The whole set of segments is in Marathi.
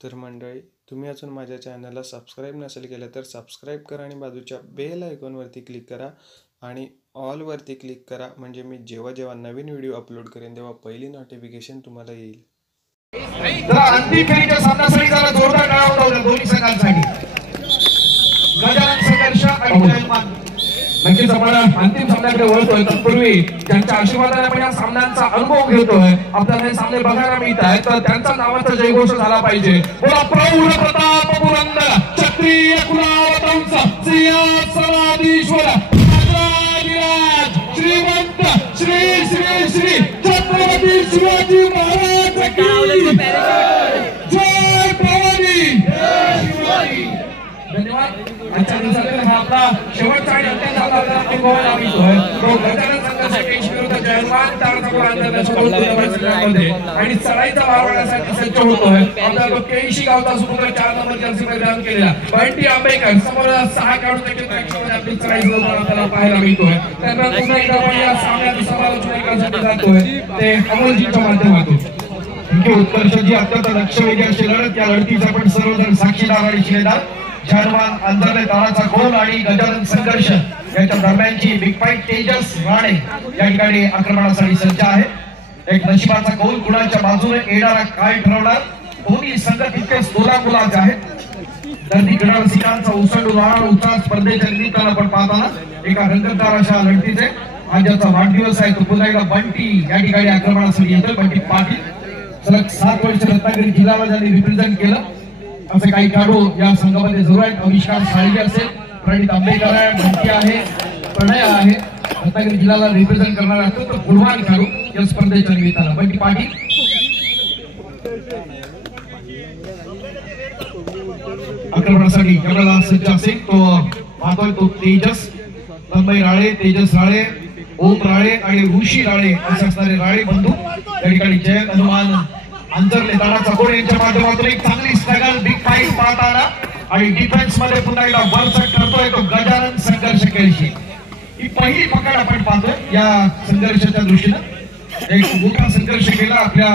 तर मंडळी, तुम्ही अजून माझ्या चॅनलला सबस्क्राईब नसेल केलं तर सबस्क्राईब करा आणि बाजूच्या बेल आयकॉनवरती क्लिक करा आणि ऑलवरती क्लिक करा, म्हणजे मी जेव्हा नवीन व्हिडिओ अपलोड करेन तेव्हा पहिली नोटिफिकेशन तुम्हाला येईल. अंतिम फेरीच्या सामन्यासाठी जरा जोरदार टाळ्या वाजवल्या दोन्ही संघांसाठी. गजानन संघर्ष आणि जयमान. नक्कीच आपण अंतिम सामन्याकडे वळतोय. तत्पूर्वी ज्यांच्या आशीर्वादाने आपण या सामन्यांचा अनुभव घेतोय, आपल्याला हे सामने बघायला मिळत आहेत, तर त्यांचा नावाचा जयघोष झाला पाहिजे. बोला प्रौढ प्रताप पुरंदर क्षत्रिय कुलावतांचा सिंहासनाधीश्वर श्रीमंत श्री श्री श्री छत्रपती शिवाजी महाराज की जय भवानी. धन्यवाद. आजच्या दिवसातील हा आपला शेवटचा आणि अंतिम सामना अनुभवायला मिळतोय. तो गजानन संघर्ष विरुद्ध जयमान आणि चढाईचा वारवण्यासाठी सज्ज होतोय. आपला तो केळशी गावचा सुपुत्र 4 नंबर जर्सी मैदान केलेला बंटी आंबेकर समोर 6 काढून आपली चढाई आपल्याला पाहायला मिळतोय. त्यांना पुन्हा एकदा आपण या सामन्यात समालोचना करण्यासाठी जातोय ते अमोलजीच्या माध्यमातून. उत्कर्षजी अत्यंत लक्षवेधी अशी लढत. या लढतीचा आपण सर्वजण साक्षीदार आणि शिलेदार. जर्मान अंतर्ले ताराचा गोल आणि गजानन संघर्ष यांच्या दरम्यानची बिग फाईट तेजस राणे या ठिकाणी आक्रमणासाठी सज्ज आहे. एक नशिबाचा कौल कुणाच्या बाजूने येणारा काय ठरवणार. दोन्ही संघ तितकेच तोलामोलाचे आहेत. दर्दी क्रीडा रसिकांचा उसळ वाढ उत्साह स्पर्धेच्या निमित्तानं आपण पाहताना एका रंगतदार अशा लढतीचे आज ज्याचा वाढदिवस आहे तो पुन्हा एकदा बंटी या ठिकाणी आक्रमणासाठी येतोय. बंटी पाटील सलग 7 वर्ष रत्नागिरी जिल्ह्याला ज्यांनी रिप्रेझेंट केलं असे काही खेळाडू या संघामध्ये जरूर आहेत. अविष्कार साळगे असेल, प्रणित आंबेकर आहे, बंटी आहे, प्रणय आहे. रत्नागिरी जिल्ह्याला रिप्रेझेंट करणारे अत्यंत गुणवान खेळाडू या स्पर्धेच्या निमित्तानं. बंटी पाटील आक्रमणासाठी खेळायला सज्ज असेल. तो पाहतोय तो तेजस तन्मय राळे, तेजस राळे, ओम राळे आणि ऋषी राळे असे असणारे राळे बंधू या ठिकाणी जय हनुमान अंतरले ताराचा गोल यांच्या माध्यमातून एक चांगली स्ट्रगल बिग फाईट पाहताना आणि डिफेन्स मध्ये पुन्हा एकदा वरचढ करतोय तो गजानन संघर्ष केळशी. ही पहिली पकड आपण पाहतोय या संघर्षाच्या दृष्टीनं. एक मोठा संघर्ष केला आपल्या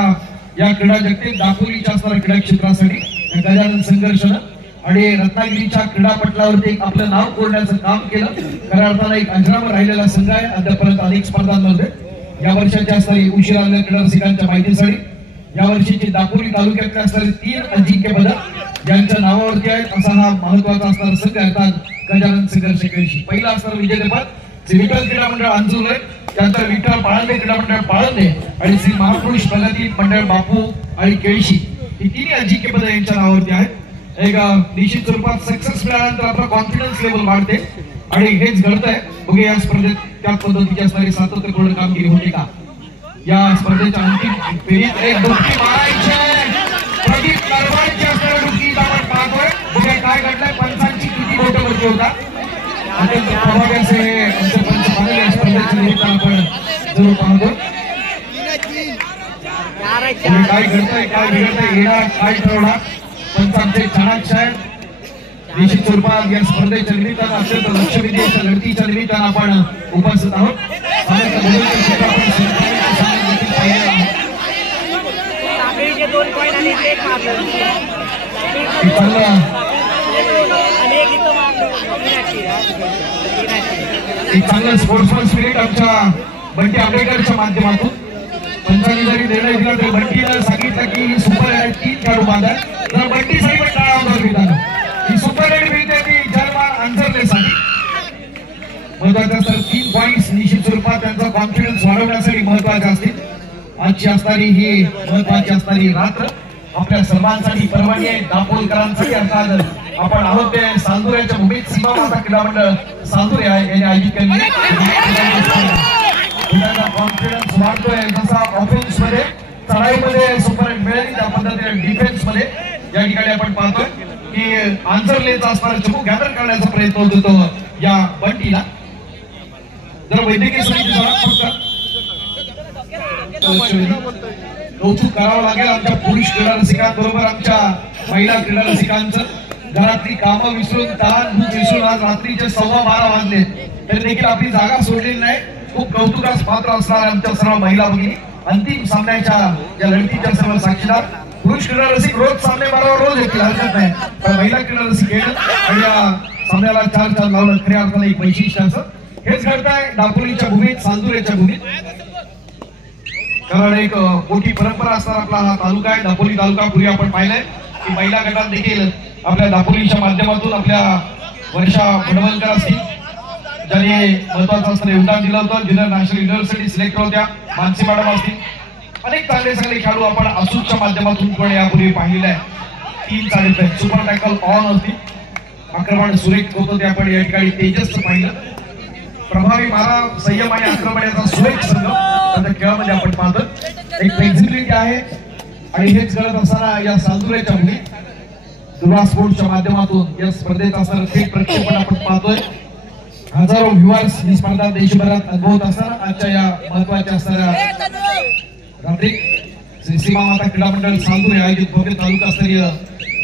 या क्रीडा जगतात दापोलीच्या असणाऱ्या क्रीडा क्षेत्रासाठी गजानन संघर्षनं आणि रत्नागिरीच्या क्रीडापटलावरती एक आपलं नाव कोरण्याचं काम केलं. खऱ्या अर्थानं एक अजरामर राहिलेला संघ आहे. अद्यापर्यंत अनेक स्पर्धांमध्ये या वर्षाच्या असणारी उशिरा आलेल्या क्रीडा रसिकांच्या माहितीसाठी या वर्षीची दापोली तालुक्यातले असणारे 3 अजिंक्यपद ज्यांच्या नावावरती आहेत असा हा महत्वाचा असणारा संघ अर्थात गजानन संघर्ष केळशी. पहिला असणारं विजेतेपद श्री विठ्ठल क्रीडा मंडळ अंजुले, त्यानंतर विठ्ठल पाळंदे क्रीडा मंडळ पाळंदे आणि श्री महापुरुष प्रगती मंडळ बापू आणि केळशी ही 3 अजिंक्यपद यांच्या नावावरती आहेत. एक निश्चित स्वरूपात सक्सेस मिळाल्यानंतर आपला कॉन्फिडन्स लेवल वाढते आणि हेच घडतंय. बघे या स्पर्धेत त्या पद्धतीची असणारी सातत्यपूर्ण कामगिरी होते का. या स्पर्धेच्या अंतिम फेरीत एक डुबकी मारायची प्रदीप नरवाडची असणारी डुबकी आपण पाहतोय. बघे काय घडलंय, पंचांची किती बोटं वरती होता. अत्यंत प्रभावी असे आमचे पंच पाहिजे या स्पर्धेच्या निमित्तानं आपण जरूर पाहतोय. काय घडतंय, काय बिघडतंय, येणार काय ठरवणार. पंचांचे चाणक्य आहेत. निश्चित स्वरूपात या स्पर्धेच्या निमित्तानं अत्यंत लक्षवेधी अशा लढतीच्या निमित्तानं आपण उपस्थित आहोत. एक चांगलं स्पोर्ट्समन स्पिरिट आमच्या बंटी आंबेकरच्या माध्यमातून पंचांनी जरी निर्णय दिला तरी बंटीनं सांगितलं की ही सुपर एट 3 खेळाडू बाद आहे. तर बंटीसाठी पण टाळा वाजवला मिळताना ही सुपर एट मिळते ती जर्मान अंतरलेसाठी. महत्वाचं असतं 3 पॉइंट्स निश्चित स्वरूपात त्यांचा कॉन्फिडन्स वाढवण्यासाठी महत्वाचे असतील. आजची असणारी ही महत्वाची असणारी रात्र आपल्या सर्वांसाठी परवानी आहे. दापोलकरांसाठी अर्थात आपण आहोत ते सांदुऱ्याच्या भूमीत सीमा माता क्रीडा मंडळ सांदुरे आहे यांनी आयोजित केलेली. कॉन्फिडन्स वाढतोय जसा ऑफेन्स मध्ये चढाईमध्ये सुपर मिळाली त्या पद्धतीने डिफेन्स मध्ये या ठिकाणी आपण पाहतोय की आंजरलेचा असणारा चमू गॅदर करण्याचा प्रयत्न होतो तो या बंटीला. जर वैद्यकीय समिती कौतुक करावं लागेल आमच्या पुरुष क्रीडा रसिकांबरोबर आमच्या महिला क्रीडा रसिकांचं. घरातली कामं विसरून ताण भूक विसरून आज रात्रीचे 12:15 वाजले तरी देखील आपली जागा सोडलेली नाही. खूप कौतुकास पात्र असणाऱ्या आमच्या सर्व महिला भगिनी अंतिम सामन्याच्या या लढतीच्या सर्व साक्षीदार पुरुष क्रीडा रसिक रोज सामने मारावर रोज येतील, हरकत नाही, पण महिला क्रीडा रसिक येणं आणि या सामन्याला 4-4 लावणं खऱ्या अर्थाने एक वैशिष्ट्य असं. हेच घडतंय दापोलीच्या भूमीत, चांदुरेच्या भूमीत. कारण एक मोठी परंपरा असणार आपला हा तालुका आहे दापोली तालुका. पूर्वी आपण पाहिलंय की महिला गटात देखील आपल्या दापोलीच्या माध्यमातून आपल्या वर्षा भडवलकर असतील, ज्यांनी महत्वाचं असताना योगदान दिलं होतं, ज्युनियर नॅशनल युनिव्हर्सिटी सिलेक्टर होत्या, मानसी मॅडम असतील, अनेक चांगले खेळाडू आपण असूच्या माध्यमातून पण यापूर्वी पाहिलेले आहे. 3 साडे सुपर टॅकल ऑन होती, आक्रमण सुरेख होतं ते आपण या ठिकाणी तेजसचं पाहिलं. प्रभावी मारा, संयम आणि आक्रमण याचा सुरेख संघ त्या खेळामध्ये आपण पाहतो. एक फ्लेक्झिबिलिटी आहे आणि हेच करत असताना या चांदुरेच्या भूमी दुर्वा स्पोर्ट्सच्या माध्यमातून या स्पर्धेत असणारं थेट प्रक्षेपण आपण पाहतोय. हजारो व्ह्युअर्स ही स्पर्धा देशभरात अनुभवत असताना आजच्या या महत्वाच्या असणाऱ्या रात्री श्री सीमा माता क्रीडा मंडळ चांदुरे आयोजित भव्य तालुकास्तरीय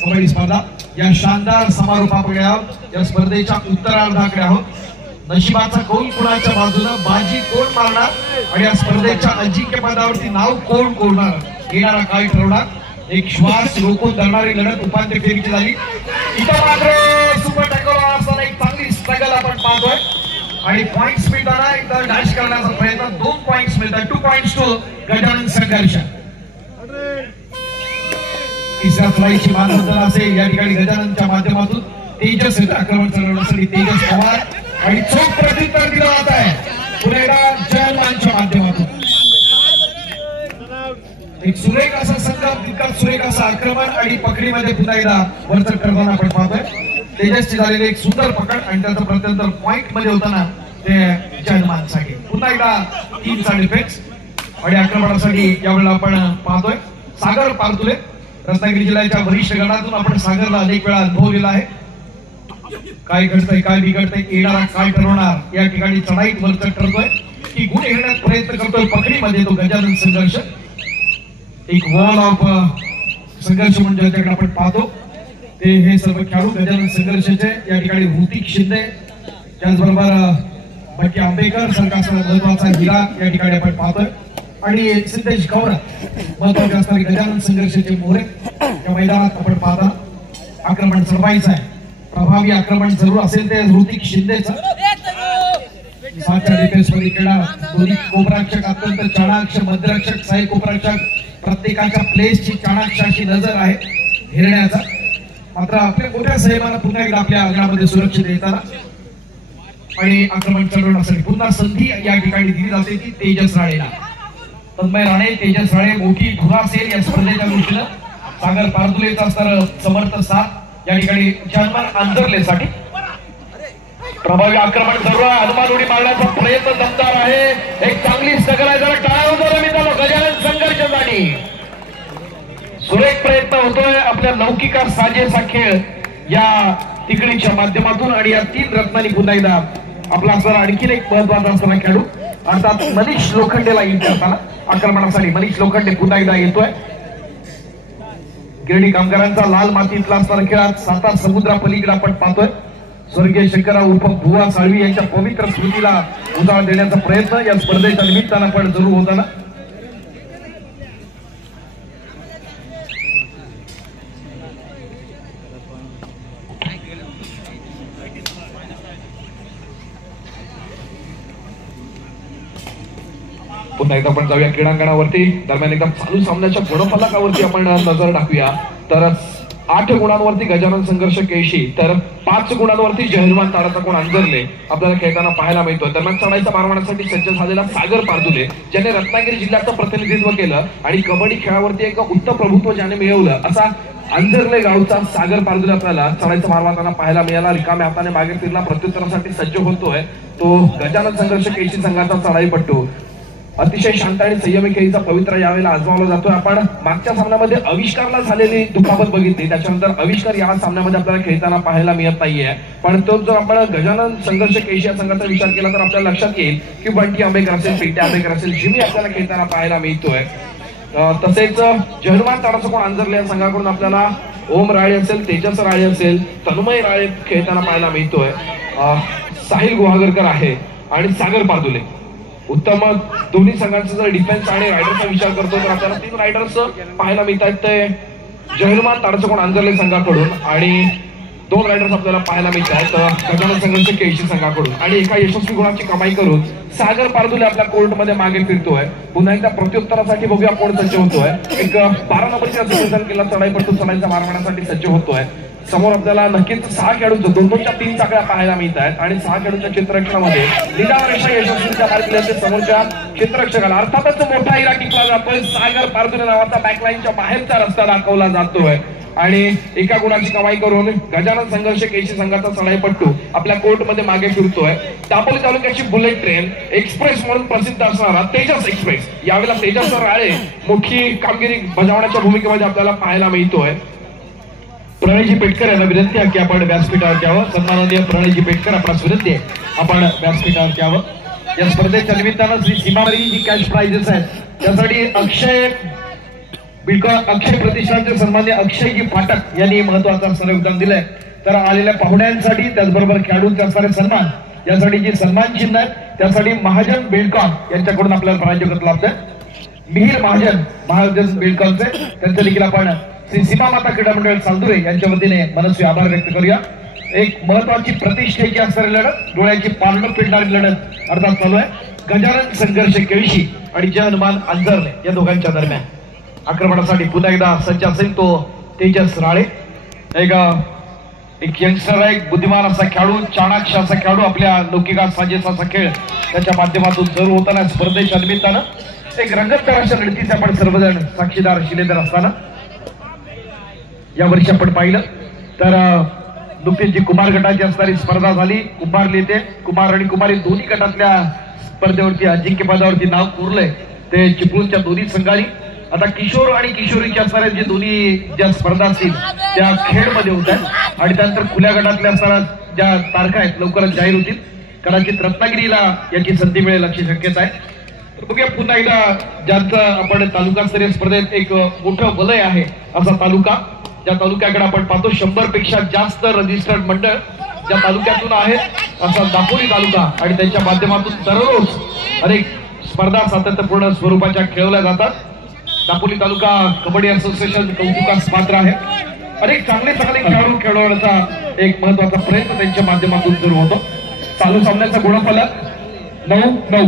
कबड्डी स्पर्धा या शानदार समारोपाकडे आहोत. या स्पर्धेच्या उत्तरार्धाकडे आहोत. नशिबाचा कौल कुणाच्या बाजूला, बाजी कोण मारणार आणि या स्पर्धेच्या अजिंक्यपदावरती नाव कोण कोरणार, येणारा काळ ठरवणार. एक श्वास रोखून धरणारी लढत उपांत्य फेरीची झाली. इथं मात्र सुपर टॅकल असताना एक चांगली स्ट्रगल आपण पाहतोय आणि पॉइंट्स मिळताना इथं डॅश करण्याचा प्रयत्न. 2 पॉइंट्स मिळतात. 2 पॉइंट्स टू गजानन संघर्ष. तिसऱ्या फ्लाईटची मानवता असेल या ठिकाणी गजाननच्या माध्यमातून तेजस आक्रमण चालवण्यासाठी तेजस पवार आणि चोख प्रत्युत्तर दिलं जात आहे पुणेरा जयमानच्या माध्यमातून. एक सुरेख असा संघर्ष, तितकाच सुरेख असं आक्रमण आणि पकडीमध्ये पुन्हा एकदा वरचढ करताना आपण पाहतोय. तेजसची झालेली एक सुंदर पकड आणि त्याचं प्रत्युत्तर पॉइंट मध्ये होताना ते जयमानसाठी पुन्हा एकदा 3 साइड इफेक्ट्स आणि आक्रमणासाठी यावेळेला आपण पाहतोय सागर पारतुले. रत्नागिरी जिल्ह्याच्या वरिष्ठ गटातून आपण सागरला अनेक वेळा अनुभवलेला आहे. काय घडतंय, काय बिघडतंय, येणारा काय ठरवणार या ठिकाणी चढाईत वरचढ ठरतोय की गुण येण्याचा प्रयत्न करतोय पकडीमध्ये तो गजानन संघर्ष. एक वॉल ऑफ संघर्ष म्हणजे ज्याच्याकडे आपण पाहतो ते हे सर्व खेळाडू गजानन संघर्षाचे या ठिकाणी ऋतिक शिंदे, त्याचबरोबर बट्टी आंबेकर सारखा महत्वाचा हिरा या ठिकाणी आपण पाहतोय आणि सिद्धेश गौर महत्वाचे असणारे गजानन संघर्षाचे मोहरे या मैदानात आपण पाहता. आक्रमण चढवायचं आहे, प्रभावी आक्रमण जरूर असेल ते ऋतिक शिंदेचं. 7च्या डिफेन्स मध्ये खेळणार दोन्ही कोपराक्षक अत्यंत चाणाक्ष, मध्यरक्षक, सहाय्य कोपराक्षक प्रत्येकाच्या प्लेसची चाणाक्ष अशी नजर आहे हिरण्याचा. मात्र आपल्या मोठ्या संयमानं पुन्हा एकदा आपल्या अंगणामध्ये सुरक्षित येताना आणि आक्रमण चढवण्यासाठी पुन्हा संधी या ठिकाणी दिली जाते ती तेजस राणेला. तन्मय राणे, तेजस राणे मोठी धुरा असेल या स्पर्धेच्या दृष्टीनं. सागर पारदुलेचा असणार समर्थ साथ या ठिकाणी जन्मन आंजरलेसाठी. प्रभावी आक्रमण जरूर आहे, हनुमान उडी मारण्याचा प्रयत्न दमदार आहे. एक चांगली स्ट्रगल आहे, जरा टाळा होतो मित्रांनो गजानन संघर्षासाठी. सुरेख प्रयत्न होतोय आपल्या लौकिका साजेसा खेळ या तिकडीच्या माध्यमातून आणि या 3 रत्नांनी पुन्हा एकदा आपला असणारा आणखीन एक महत्वाचा असणारा खेळाडू अर्थात मनीष लोखंडेला येईल करताना आक्रमणासाठी. मनीष लोखंडे पुन्हा एकदा येतोय. गिरणी कामगारांचा लाल मातीतला असणारा खेळात सातार समुद्रा पलीकडे आपण पाहतोय. स्वर्गीय शंकरराव उर्फ बुवा साळवी यांच्या पवित्र स्मृतीला उजाळा देण्याचा प्रयत्न या स्पर्धेच्या निमित्तानं पण जरूर होताना. पुन्हा एकदा आपण जाऊया क्रीडांगणावरती. दरम्यान एकदम चालू सामन्याच्या गुणफलकावरती आपण नजर टाकूया. तर 8 गुणांवरती गजानन संघर्ष केशी, तर 5 गुणांवरती जहलवान ताडाचा कोण अंजरले आपल्याला खेळताना पाहायला मिळतोय. दरम्यान चढाईचा मारवाण्यासाठी सज्ज झालेला सागर पारदुले ज्याने रत्नागिरी जिल्ह्याचं प्रतिनिधित्व केलं आणि कबड्डी खेळावरती एक उत्तम प्रभुत्व ज्याने मिळवलं असा अंजरले गावचा सागर पारदुले आपल्याला चढाईचा मारवाताना पाहायला मिळाला. रिकाम्या हाताने मागे फिरला, प्रत्युत्तरासाठी सज्ज होतोय तो गजानन संघर्ष केशी संघाचा चढाईपट्टू. अतिशय शांत आणि संयमी खेळीचा पवित्र यावेळेला आजमावला जातोय. आपण मागच्या सामन्यामध्ये आविष्कारला झालेली दुखापत बघितली, त्याच्यानंतर आविष्कार या सामन्यामध्ये आपल्याला खेळताना पाहायला मिळत नाहीये. पण तो जर आपण गजानन संघर्ष केशी या संघाचा विचार केला तर आपल्याला लक्षात येईल की बंटी आंबेकर असेल, पिंट्या आंबेकर असेल, जिमी आपल्याला खेळताना पाहायला मिळतोय. तसेच जहलवान ताडाचा कोण अंजरले या संघाकडून आपल्याला ओम राळे असेल, तेजस राळे असेल, तन्मय राळे खेळताना पाहायला मिळतोय. साहिल गुहागरकर आहे आणि सागर पारदुले उत्तम दोन्ही संघांचा जर डिफेन्स आणि रायडरचा विचार करतो तर आपल्याला 3 रायडर्स पाहायला मिळतात. ते जयहनुमान ताडचकोण आंजर्ले संघाकडून आणि 2 रायडर्स आपल्याला पाहायला मिळतात गजानन संघर्ष केळशी संघाकडून. आणि एका यशस्वी गुणाची कमाई करून सागर पारदुले आपल्या कोर्टमध्ये मागे फिरतोय. पुन्हा एकदा प्रत्युत्तरासाठी बघूया कोण सज्ज होतोय. एक 12 नंबरच्या सुरेशन केला चढाईपट्टू चढाईचा मारण्यासाठी सज्ज होतोय. समोर आपल्याला नक्कीच 6 खेळाडूंचं 2-2च्या 3 चाकड्या पाहायला मिळत आहेत आणि 6 खेळाडूंच्या क्षेत्ररक्षणामध्ये निदान रेषा यशस्वीच्या मार केल्याचे समोरच्या क्षेत्ररक्षकाला अर्थातच मोठा हिरा टिकला जातोय. सागर पारदुले नावाचा बॅकलाईनच्या बाहेरचा रस्ता दाखवला जातोय आणि एका गुणाची कमाई करून गजानन संघर्ष केळशी संघाचा चढाईपट्टू आपल्या कोर्टमध्ये मागे फिरतोय. दापोली तालुक्याची बुलेट ट्रेन एक्सप्रेस म्हणून प्रसिद्ध असणारा तेजस एक्सप्रेस यावेळेला तेजस राळे मोठी कामगिरी बजावण्याच्या भूमिकेमध्ये आपल्याला पाहायला मिळतोय. प्रणयजी पेटकर यांना विनंती आहे की आपण व्यासपीठावर घ्यावं. सन्माननीय प्रणयजी पेटकर आपणास विनंती आहे आपण व्यासपीठावर घ्यावं. या स्पर्धेच्या निमित्तानं श्री सीमावरी जी कॅश प्राइजेस आहेत त्यासाठी अक्षय प्रतिष्ठानचे सन्मान्य अक्षयजी फाटक यांनी महत्वाचा सहयोगदान दिलंय. तर आलेल्या पाहुण्यांसाठी त्याचबरोबर खेळाडूंचे असणारे सन्मान यासाठी जी सन्मान चिन्ह आहे त्यासाठी महाजन बिल्डकॉन यांच्याकडून आपल्याला प्रायोजकत्व लाभतंय. मिहिर महाजन बिल्डकॉनचे त्यांचे देखील आपण श्री सीमा माता क्रीडा मंडळ चांदुरे यांच्या वतीने मनस्वी आभार व्यक्त करूया. एक महत्वाची प्रतिष्ठेची असणारी लढत डोळ्याची पारणं पिळणारी लढत अर्थात चालू आहे. गजानन संघर्ष केळशी आणि जय हनुमान आंजर्ले या दोघांच्या दरम्यान आक्रमणासाठी पुन्हा एकदा सज्ज असेल तो तेजस राळे. एक यंगस्टर आहे, एक बुद्धिमान असा खेळाडू, चाणाक्ष असा खेळाडू आपल्या लौकिका साजेसाचा खेळ त्याच्या माध्यमातून जरूर होताना स्पर्धेच्या निमित्तानं एक रंगतदार अशा लढतीचे आपण सर्वजण साक्षीदार शिलेदार असताना यावर्षी आपण पाहिलं तर नुकतीच जी कुमार गटाची असणारी स्पर्धा झाली. कुमार आणि कुमारी दोन्ही गटातल्या स्पर्धेवरती अजिंक्यपदावरती नाव कोरलंय ते चिपळूणच्या दोन्ही संघांनी. आता किशोर आणि किशोरीच्या असणाऱ्या जे दोन्ही ज्या स्पर्धा असतील त्या खेळमध्ये होत आहेत आणि त्यानंतर खुल्या गटातल्या असणाऱ्या ज्या तारखा आहेत लवकरच जाहीर होतील. कदाचित रत्नागिरीला याची संधी मिळेल अशी शक्यता आहे. तर बघूया पुन्हा एकदा ज्यांचं आपण तालुकास्तरीय स्पर्धेत एक मोठं वलय आहे असा तालुका ज्या तालुक्याकडे आपण पाहतो 100 पेक्षा जास्त रजिस्टर्ड मंडळ ज्या तालुक्यातून आहेत असा दापोली तालुका आणि त्यांच्या माध्यमातून दररोज अनेक स्पर्धा सातत्यपूर्ण स्वरूपाच्या खेळवल्या जातात. दापोली तालुका कबड्डी असोसिएशन कौतुकास पात्र आहे. अनेक चांगले खेळाडू खेळवण्याचा एक महत्वाचा प्रयत्न त्यांच्या माध्यमातून सुरू होतो. चालू सामन्याचा गुणफलक 9-9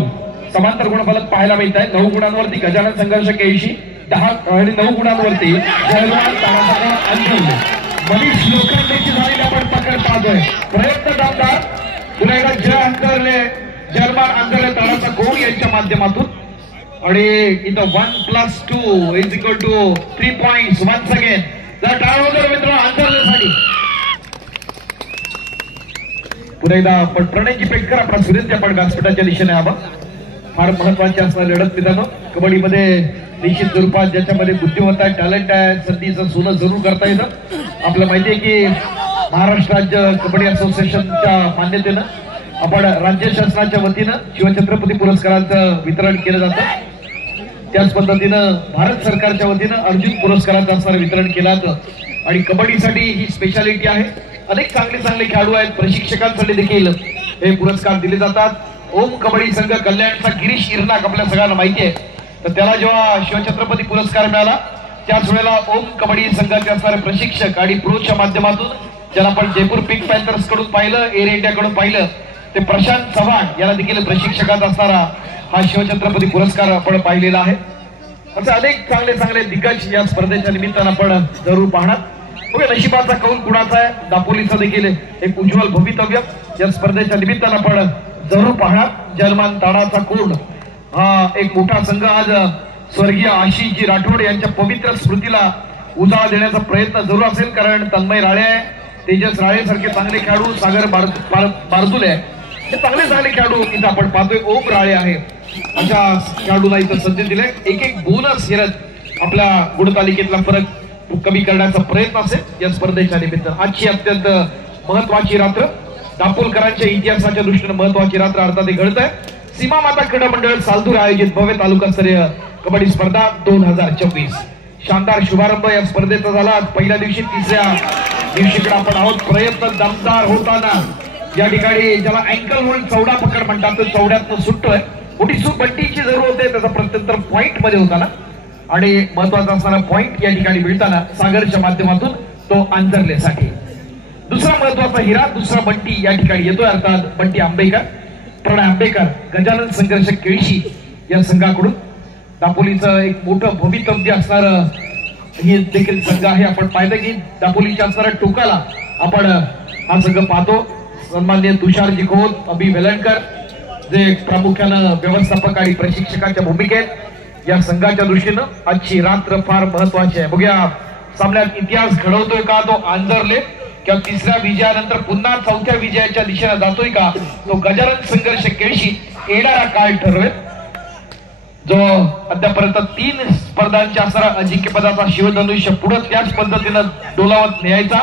समांतर गुणफलक पाहायला मिळत आहे. 9 गुणांवरती गजानन संघर्ष केळशी 10 आणि 9 गुणांवरती मनीष लोखंडेची झालेली आपण पकड पाहतोय. प्रयत्न दमदार पुन्हा एकदा जयमान आंदोलन ताराचा गोळ यांच्या माध्यमातून आणि इथं 1+2 is equal to 3 points once again. जर टाळ वगैरे मित्र आंदोलनासाठी पुन्हा एकदा आपण प्रणयजी पेटकर आपला विनंती आपण व्यासपीठाच्या दिशेने यावं. फार महत्वाची असणारी लढत मित्रांनो कबड्डीमध्ये निश्चित स्वरूपात ज्याच्यामध्ये बुद्धिमत्ता टॅलेंट आहे संधीचं सोनं जरूर करता येतं. आपल्याला माहिती आहे की महाराष्ट्र राज्य कबड्डी असोसिएशनच्या मान्यतेनं आपण राज्य शासनाच्या वतीनं शिवछत्रपती पुरस्कारांचं वितरण केलं जातं. त्याच पद्धतीनं भारत सरकारच्या वतीनं अर्जुन पुरस्कारांचं असणारं वितरण केलं जातं आणि कबड्डीसाठी ही स्पेशालिटी आहे. अनेक चांगले खेळाडू आहेत. प्रशिक्षकांसाठी देखील हे पुरस्कार दिले जातात. ओम कबड्डी संघ कल्याणचा गिरीश इरनाक आपल्या सगळ्यांना माहिती आहे. तर त्याला जेव्हा शिवछत्रपती पुरस्कार मिळाला त्याच वेळेला ओम कबड्डी संघाचे असणारे प्रशिक्षक आणि प्रोच्या माध्यमातून ज्याला आपण जयपूर पिंक पॅन्थर्स कडून पाहिलं एअर इंडिया कडून पाहिलं ते प्रशांत चव्हाण याला देखील प्रशिक्षकाचा असणारा हा शिवछत्रपती पुरस्कार आपण पाहिलेला आहे. असे अनेक चांगले दिग्गज या स्पर्धेच्या निमित्तानं आपण जरूर पाहणार. बघा नशिबाचा कौल कुणाचा आहे. दापोलीचं देखील एक उज्ज्वल भवितव्य या स्पर्धेच्या निमित्तानं आपण जरूर पाहणार. जर्मन ताडाचा कोण हा एक मोठा संघ आज स्वर्गीय आशिषजी राठोड यांच्या पवित्र स्मृतीला उजाळा देण्याचा प्रयत्न जरूर असेल. कारण तन्मय राळे तेजस राळे सारखे चांगले खेळाडू सागर बारदुले हे चांगले खेळाडू इथं आपण पाहतोय. ओम राळे आहे अशा खेळाडूला इथं संधी दिले. एक बोनस हिरत आपल्या गुणतालिकेतला फरक कमी करण्याचा प्रयत्न असेल या स्पर्धेच्या निमित्तानं. आजची अत्यंत महत्वाची रात्र दापोलकरांच्या इतिहासाच्या दृष्टीने महत्वाची रात्र अर्थात घडत आहे. सीमा माता क्रीडा मंडळ सालतूर आयोजित भव्य तालुकास्तरीय कबड्डी स्पर्धा 2024 शानदार शुभारंभ या स्पर्धेचा झाला. पहिल्या दिवशी तिसऱ्या दिवशीकडे आपण आहोत. प्रयत्न दमदार होताना या ठिकाणी ज्याला अँकल होल्ड चौडा पकड म्हणतात तो चौड्यातनं सुटतोय मोठी चूक बंटीची जरूर होते, त्याचा प्रत्युत्तर पॉइंट मध्ये होता ना, आणि महत्वाचा असणारा पॉइंट या ठिकाणी मिळताना सागरच्या माध्यमातून तो आंजरलेसाठी दुसरा महत्वाचा हिरा, दुसरा बंटी या ठिकाणी येतोय, अर्थात बंटी आंबेकर, प्रणय आंबेकर, गजानन संघर्ष केळशी या संघाकडून. दापोलीचं एक मोठं भवितव्य असणार हे देखील संघ आहे. आपण पाहिलं की दापोलीच्या असणाऱ्या टोकाला आपण हा संघ पाहतो. सन्माननीय तुषारजी खोत, अभि वेलणकर जे प्रामुख्यानं व्यवस्थापक आणि प्रशिक्षकाच्या भूमिकेत या संघाच्या दृष्टीनं आजची रात्र फार महत्वाची आहे. बघूया सामन्यात इतिहास घडवतोय का तो आंजरले, किंवा तिसऱ्या विजयानंतर पुन्हा चौथ्या विजयाच्या दिशेने जातोय का तो गजानन संघर्ष केळशी. येणारा काळ ठरवेल. जो अद्यापर्यंत 3 स्पर्धांच्या असणारा अजिंक्यपदाचा शिवधनुष्य पुढे त्याच पद्धतीनं डोलावत न्यायचा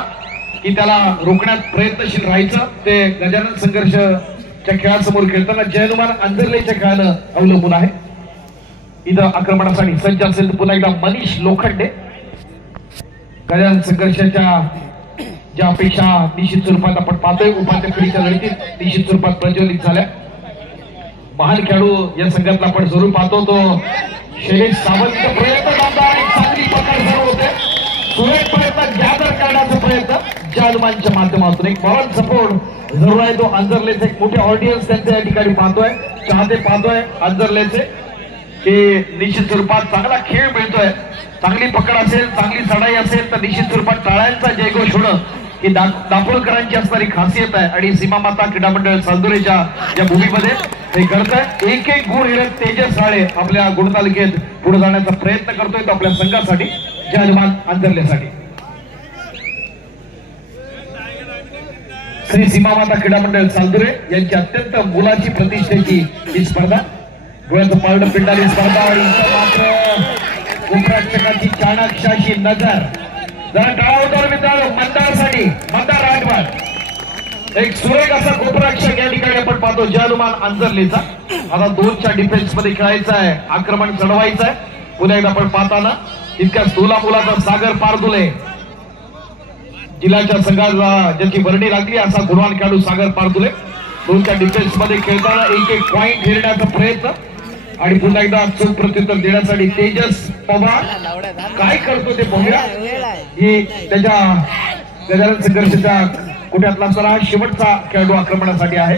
की त्याला रोखण्यात प्रयत्नशील राहायचं, ते गजानन संघर्षच्या खेळासमोर खेळताना जयनुमान आंजरलेच्या खेळानं अवलंबून आहे. इथं आक्रमणासाठी सज्ज असेल तर पुन्हा एकदा मनीष लोखंडे. गजानन संघर्षाच्या ज्या अपेक्षा निश्चित स्वरूपात आपण पाहतोय उपांत्य फेरीच्या लढतीत निश्चित स्वरूपात प्रज्वलित झाल्या. महान खेळाडू या संघातला आपण जरूर पाहतो तो शैलेश सावंत. प्रयत्न आणि चांगली पकड जरूर होते, सुरेख प्रयत्न गॅदर करण्याचा प्रयत्न जालमानच्या माध्यमातून एक मॉरल सपोर्ट जरूर आहे. तो आंजरलेचे एक मोठे ऑडियन्स त्यांच्या या ठिकाणी पाहतोय, चाहते पाहतोय आंजरलेचे की निश्चित स्वरूपात चांगला खेळ मिळतोय. चांगली पकड असेल, चांगली चढाई असेल तर निश्चित स्वरूपात टाळ्यांचा जयघोष होणं ही दापोलकरांची असणारी खासियत आहे. आणि सीमा माता क्रीडा मंडळ चांदुरेच्या या भूमीमध्ये हे करताय. एक एक गुण हिरत तेजस राळे आपल्या गुण तालुक्यात पुढे जाण्याचा प्रयत्न करतोय तो आपल्या संघासाठी जयनुमान आंजरलेसाठी. श्री सीमा माता क्रीडा मंडळ चांदुरे यांची अत्यंत मुलाची प्रतिष्ठेची ही स्पर्धा, डोळ्याचं पारडं पिंडारी स्पर्धा. आणि मात्र उपराष्ट्रकाची चाणक्याची नजर जरा टाळावतार मित्रांनो मंदारसाठी, मंदार राजवाड एक सुरेख असा गोपरक्षक या ठिकाणी आपण पाहतो जयनुमान आंजरलेचा. आता 2च्या डिफेन्स मध्ये खेळायचं आहे, आक्रमण चढवायचं आहे. पुन्हा एकदा आपण पाहताना इतक्या स्थूला मुलाचा सागर पारदुले जिल्ह्याच्या संघाला ज्याची वर्णी लागली असा गुणवान खेळाडू सागर पारदुले 2च्या डिफेन्स मध्ये खेळताना एक एक पॉइंट घेण्याचा प्रयत्न. आणि पुन्हा एकदा चोख प्रत्युत्तर देण्यासाठी तेजस पवार काय करतो ते पाहूया. ही त्याच्या गजानन संघर्षाच्या कुठ्यातला असणारा शेवटचा खेळाडू आक्रमणासाठी आहे.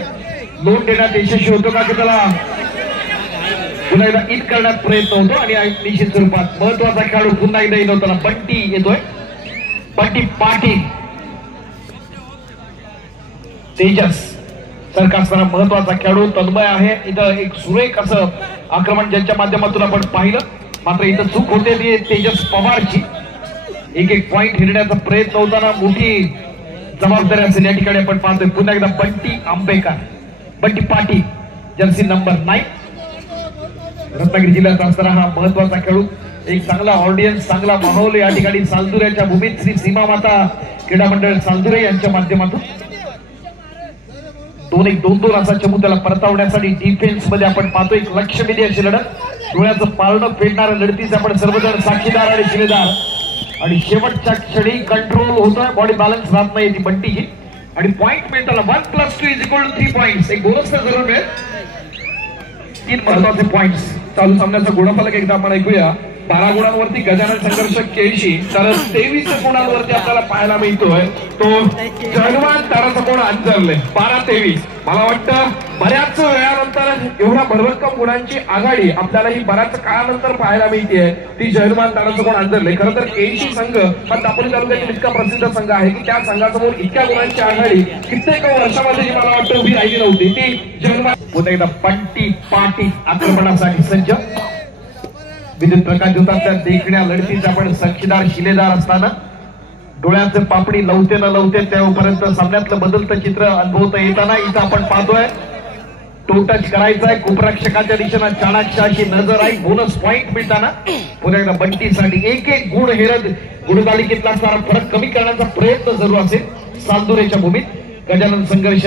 लोन देण्यात यशस्वी होतो का की त्याला पुन्हा एकदा ईद करण्यात प्रयत्न होतो. आणि निश्चित स्वरूपात महत्वाचा खेळाडू पुन्हा एकदा येत होताना बंटी येतोय, बंटी पाटील. तेजस सारखा असणारा महत्वाचा खेळाडू तन्मय आहे. इथं एक सुरेख असं आक्रमण ज्यांच्या माध्यमातून आपण पाहिलं, मात्र इथं चूक होते ती तेजस पवारची. एक एक पॉइंट हिरण्याचा प्रयत्न होताना मोठी जबाबदारी असेल या ठिकाणी आपण पाहतोय. पुन्हा एकदा बंटी आंबेकर, बंटी पाटील जर्सी नंबर 9 रत्नागिरी जिल्ह्याचा असणारा हा महत्वाचा खेळाडू. एक चांगला ऑडियन्स, चांगला माहोल या ठिकाणी चांदुऱ्याच्या भूमीत श्री सीमा माता क्रीडा मंडळ चांदुरे यांच्या माध्यमातून 2-1-2-2 असा चमू त्याला परतावण्यासाठी डिफेन्स मध्ये आपण पाहतो. एक लक्षवेधी अशी लढत, डोळ्याचं पारणं फेडणाऱ्या लढतीचे आपण सर्वजण साक्षीदार आणि शिलेदार. आणि शेवटच्या क्षणी कंट्रोल होतोय, बॉडी बॅलन्स राहत नाही ती बंटीची. आणि पॉइंट मिळताना 1+2 = 3 पॉइंट्स. एक बोनस तर जरूर मिळेल. 3 महत्वाचे पॉइंट्स. चालू सामन्याचा गुणफलक एकदा आपण ऐकूया. 12 गुणांवरती गजानन संघर्ष केळशी, तर 23 गुणांवरती आपल्याला पाहायला मिळतोय तो जयनुमान ताराचा कोण आंजरले 12-23. मला वाटतं बऱ्याच वेळानंतर एवढ्या भरभक्कम गुणांची आघाडी आपल्याला ही बऱ्याच काळानंतर पाहायला मिळते ती जयनुमान ताराचा कोण आंजरले. खरं तर केळशी संघ हा दापोली तालुक्यातील इतका प्रसिद्ध संघ आहे की त्या संघासमोर इतक्या गुणांची आघाडी कित्येक वर्षामध्ये मला वाटतं उभी राहिली नव्हती. ती जयनुमान. पुन्हा एकदा बंटी पाटील आक्रमणासाठी सज्ज. विद्युत प्रकाश होतात देखण्या लढतीचे आपण साक्षीदार शिलेदार असताना डोळ्याचे पापडी लवते न लवते तेव्हापर्यंत सामन्यातलं बदलतं चित्र अनुभवता येताना इथं आपण पाहतोय टो टच करायचा आहे. कुपरक्षकाच्या दिशेनं चाणक्याची नजर आहे. बोनस पॉइंट मिळताना पुन्हा एकदा बंटीसाठी एक एक गुण हेरत गुणतालिकेतला असणारा फरक कमी करण्याचा प्रयत्न जरूर असेल. चांदुरेच्या भूमीत गजानन संघर्ष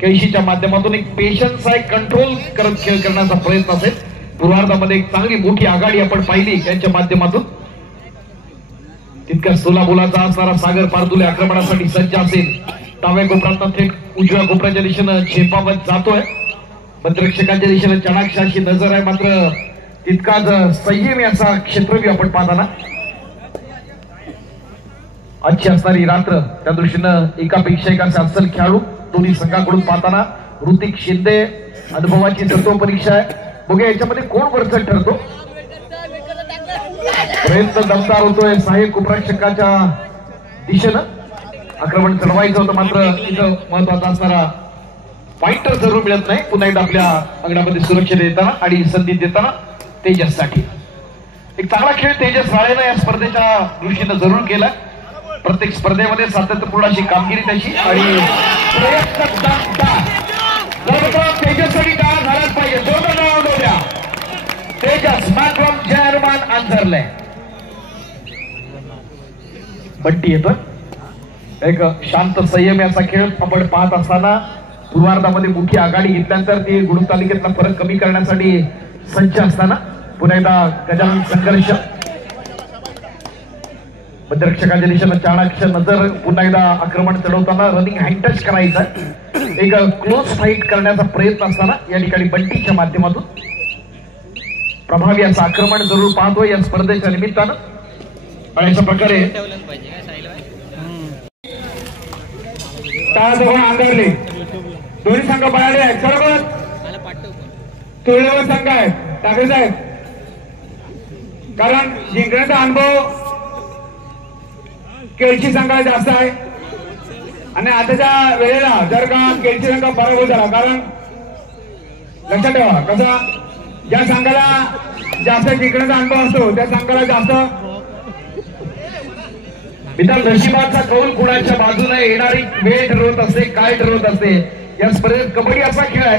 केळशीच्या माध्यमातून एक पेशन्स आहे, कंट्रोल करत खेळ करण्याचा प्रयत्न असेल. पूर्वार्धामध्ये एक चांगली मोठी आघाडी आपण पाहिली त्यांच्या माध्यमातून. तितक्या स्थूला मुलाचा असणारा सागर पारदुले आक्रमणासाठी सज्ज असेल. डाव्या कोपऱ्यात थेट उजव्या कोपऱ्याच्या दिशेनं झेपावत जातोय. प्रेक्षकांच्या दिशेने चाणाक्षाची नजर आहे, मात्र तितकाच संयमी असा क्षेत्रव्यूह आपण पाहताना आजची असणारी रात्र त्या दृष्टीनं एकापेक्षा एक असे अस्सल खेळाडू दोन्ही संघाकडून पाहताना ऋतिक शिंदे अनुभवाची तत्व परीक्षा आहे. बघूया याच्यामध्ये कोण वरचढ ठरतो. प्रयत्न दमदार होतोय साहेब कुप्रेक्षकाच्या दिशेनं आक्रमण चढवायचं होतं, मात्र इथं महत्वाचा असणारा पॉइंटर जरूर मिळत नाही. पुन्हा एकदा आपल्या अंगणामध्ये सुरक्षा देताना आणि संधी देताना तेजससाठी एक चांगला खेळ तेजस राळेनं या स्पर्धेच्या दृष्टीनं जरूर केलाय. प्रत्येक स्पर्धेमध्ये सातत्यपूर्ण अशी कामगिरी त्याची आणि तेजससाठी टाळा झालाच पाहिजे. दोन राऊंड होत्या. तेजस मॅक्रॉम जयरमान अंतरले बट्टी येतोय. एक शांत संयमी असा खेळ आपण पाहत असताना पूर्वार्धामध्ये मोठी आघाडी घेतल्यानंतर ती गुणतालिकेतला फरक कमी करण्यासाठी सज्ज असताना पुन्हा एकदा गजानन संघर्ष मध्यरक्षकाच्या दिशेनं चाणाक्ष नजर. पुन्हा एकदा आक्रमण चढवताना रनिंग हँड टच करायचं एक क्लोज फाईट करण्याचा प्रयत्न असताना या ठिकाणी बंटीच्या माध्यमातून प्रभावी असं आक्रमण जरूर पाहतोय या स्पर्धेच्या निमित्तानं. आणि अशा प्रकारे टाळाजवळ आंदोलले दोन्ही संघ पळाले आहेत. बरोबर तुळेवर संघ आहेत ठाकरे साहेब, कारण जिंकण्याचा अनुभव केळची संघाला जास्त आहे आणि आताच्या वेळेला जर का केळची संघ पराभव झाला, कारण लक्षात ठेवा कसा ज्या संघाला जास्त जिंकण्याचा अनुभव असतो त्या संघाला जास्त मित्रांनो नशिबाचा कौल कुणाच्या बाजूने येणारी वेळ ठरवत असते, काय ठरवत असते. या स्पर्धेत कबड्डी असा खेळ आहे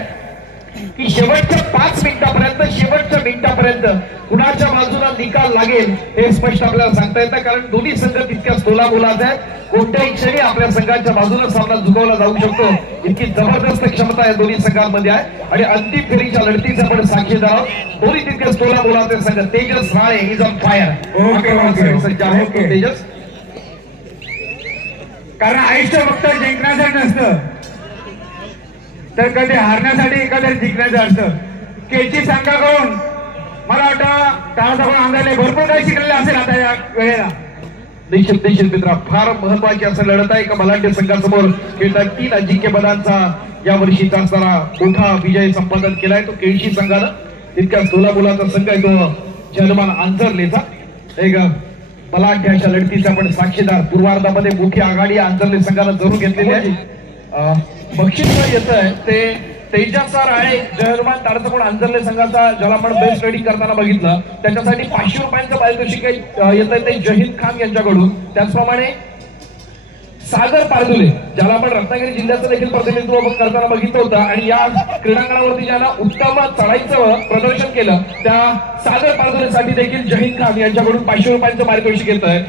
की शेवटच्या 5 मिनिटापर्यंत शेवटच्या मिनिटापर्यंत कुणाच्या बाजूला निकाल लागेल हे स्पष्ट आपल्याला सांगता येतं, कारण दोन्ही संघ तितक्याच तोलामोलाचे आहेत. कोणत्याही क्षणी आपल्या संघाच्या बाजूला सामना झुकवला जाऊ शकतो, इतकी जबरदस्त क्षमता या दोन्ही संघांमध्ये आहे. आणि अंतिम फेरीच्या लढतीचा आपण साक्षीदार आहोत. दोन्ही तितकेच तोलामोलाचे संघ. Tejas Rale is on fire. Tejas, कारण आयुष्य फक्त जिंकण्यासाठी नसतं तर कधी हारण्यासाठी एखाद्या जिंकण्याचं असतं. केची संघाकडून मला वाटतं टाळाजवळ अंदाजले भरपूर काही शिकलेलं असेल आता या वेळेला. निश्चित मित्र, फार महत्वाची असं लढत आहे. एका बलाढ्य संघासमोर खेळता 3 अजिंक्यपदांचा या वर्षीचा असणारा मोठा विजय संपादन केलाय तो केळशी संघानं. तितक्या सोलापुलाचा संघ आहे तो जलमान आंजर्लेचा. एक बलाढ्य अशा लढतीचा आपण साक्षीदार. पूर्वार्धामध्ये मोठी आघाडी आंजर्ले संघानं जरूर घेतलेली आहे. बक्षीस येत आहे ते तेजसचा राळे जयरमान ताडसकोण आंजर्ले संघाचा, ज्याला आपण बेस्ट रेडिंग करताना बघितलं त्याच्यासाठी 500 रुपयांचं पारितोषिक येत आहे ते जहीद खान यांच्याकडून. त्याचप्रमाणे सागर पारदुले, ज्याला आपण रत्नागिरी जिल्ह्याचं देखील प्रतिनिधित्व करताना बघितलं होतं आणि या क्रीडांगणावरती ज्याला उत्तम चढाईचं प्रदर्शन केलं त्या सागर पारदुलेसाठी देखील जहीद खान यांच्याकडून 500 रुपयांचं पारितोषिक येत आहे.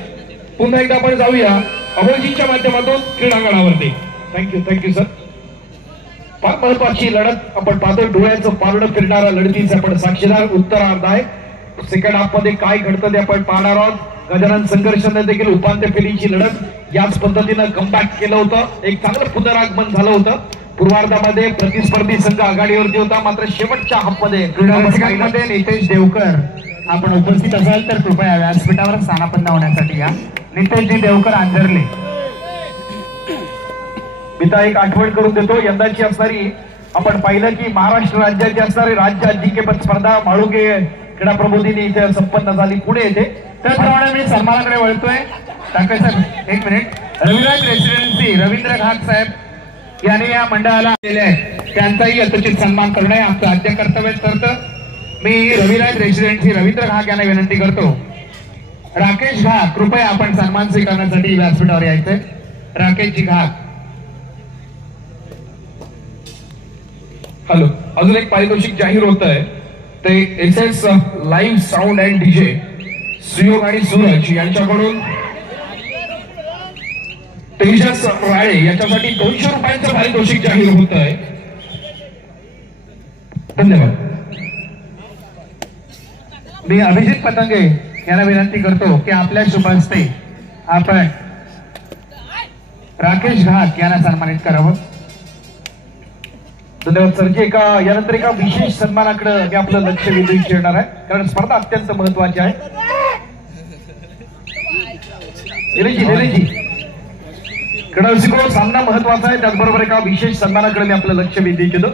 पुन्हा एकदा आपण जाऊया अभयजींच्या माध्यमातून क्रीडांगणावरती. Thank you sir. फार महत्वाची लढत आपण पाहतोय. डोळ्याचं पारडं फिरणाऱ्या लढतीचे आपण साक्षीदार. उत्तरार्ध आहे. सेकंड हाफ मध्ये काय घडतं ते आपण पाहणार आहोत. गजानन संघर्षाने देखील उपांत्य फेरीची लढत याच पद्धतीनं कमबॅक केलं होतं. एक चांगलं पुनरागमन झालं होतं. पूर्वार्धामध्ये प्रतिस्पर्धी संघ आघाडीवरती होता, मात्र शेवटच्या हाफमध्ये क्रीडामध्ये नितेश देवकर आपण उपस्थित असाल तर कृपया व्यासपीठावर स्थानापन्न होण्यासाठी या. नितेशजी देवकर आंजर्ले. पिता एक आठवण करून देतो. यंदाची असणारी आपण पाहिलं की महाराष्ट्र राज्याची असणारी राज्य अजिंक्यपद स्पर्धा माळुगे क्रीडा प्रबोधिनी इथे संपन्न झाली पुणे येथे. त्याचप्रमाणे मी सन्मानाकडे वळतोय. ठाकरे साहेब एक मिनिट. रविराज रेसिडेन्सी रवींद्र घाट साहेब यांनी या मंडळाला आलेले आहेत, त्यांचाही यथोचित सन्मान करणे आमचं आद्य कर्तव्य ठरतं. मी रविराज रेसिडेन्सी रवींद्र घाट यांना विनंती करतो. राकेश घाट कृपया आपण सन्मान स्वीकारण्यासाठी व्यासपीठावर यायचंय. राकेशजी घाट. हॅलो. अजून एक पारितोषिक जाहीर होत आहे ते SS live sound and DJ Suyog आणि सूरज यांच्याकडून तेजस राळे याच्यासाठी 200 रुपयांचं पारितोषिक जाहीर होत आहे. धन्यवाद. मी अभिजित पतंगे यांना विनंती करतो की आपल्या शुभ हस्ते आपण राकेश घाट यांना सन्मानित करावं. धन्यवाद सरजी. यानंतर एका विशेष सन्मानाकडे मी आपलं लक्ष वेधून येणार आहे, कारण स्पर्धा अत्यंत महत्वाची आहे. कडवसिको सामना महत्वाचा आहे, त्याचबरोबर एका विशेष सन्मानाकडे मी आपलं लक्ष वेधून इच्छितो.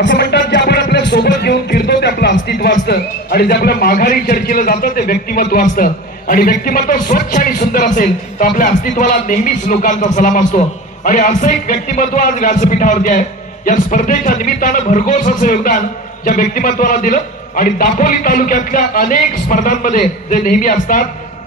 असं म्हणतात की आपण आपल्या सोबत घेऊन फिरतो ते आपलं अस्तित्व असतं, आणि जे आपल्या माघारी चर्चेला जातं ते व्यक्तिमत्व असतं. आणि व्यक्तिमत्व स्वच्छ आणि सुंदर असेल तर आपल्या अस्तित्वाला नेहमीच लोकांचा सलाम असतो. आणि असं एक व्यक्तिमत्व आज व्यासपीठावरती आहे. या स्पर्धेच्या निमित्तानं भरघोस असं योगदान ज्या व्यक्तिमत्वाला दिलं, आणि दापोली तालुक्यातल्या अनेक स्पर्धांमध्ये जे नेहमी असतात,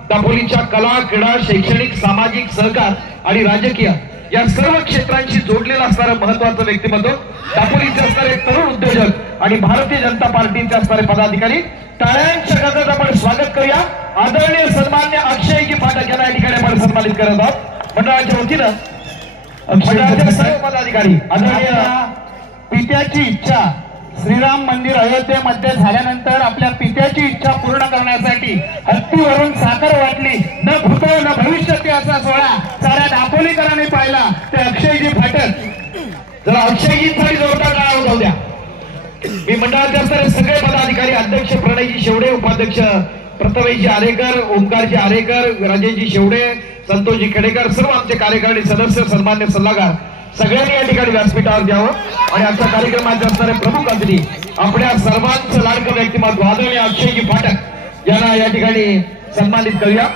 दापोलीच्या कला, क्रीडा, शैक्षणिक, सामाजिक, सहकार आणि राजकीय या सर्व क्षेत्रांशी जोडलेलं असणारं महत्वाचं व्यक्तिमत्व, दापोलीचे असणारे तरुण उद्योजक आणि भारतीय जनता पार्टीचे असणारे पदाधिकारी. टाळ्यांच्या गजरात आपण स्वागत करूया. आदरणीय सन्मान्य अक्षयजी पाठक यांना या ठिकाणी आपण सन्मानित करत आहोत. मंडळाच्या वतीनं मंडळाचे सर्व पदाधिकारी. आदरणीय पित्याची इच्छा, श्रीराम मंदिर अयोध्येमध्ये झाल्यानंतर आपल्या पित्याची इच्छा पूर्ण करण्यासाठी हत्तीवरून साखर वाटली, न भूत न भविष्य असा सोहळा साऱ्या दापोलीकरांनी पाहिला. ते अक्षयजी फाटक. जरा अक्षयजींसाठी जोरदार टाळ्या होऊ द्या. मी मंडळाचे असणारे सगळे पदाधिकारी, अध्यक्ष प्रणयजी शेवडे, उपाध्यक्ष प्रथमेशजी आरेकर, ओमकारजी आरेकर, राजेशजी शेवडे, संतोषजी खेडेकर, सर्व आमचे कार्यकारिणी सदस्य, सन्मान्य सल्लागार, सगळ्यांनी या ठिकाणी व्यासपीठावर द्यावं. आणि आजच्या कार्यक्रमाचे असणारे प्रमुख अतिथी, आपल्या सर्वांचं लाडकं व्यक्तिमत्व आदरणीय अक्षयजी फाटक यांना या ठिकाणी सन्मानित करूया.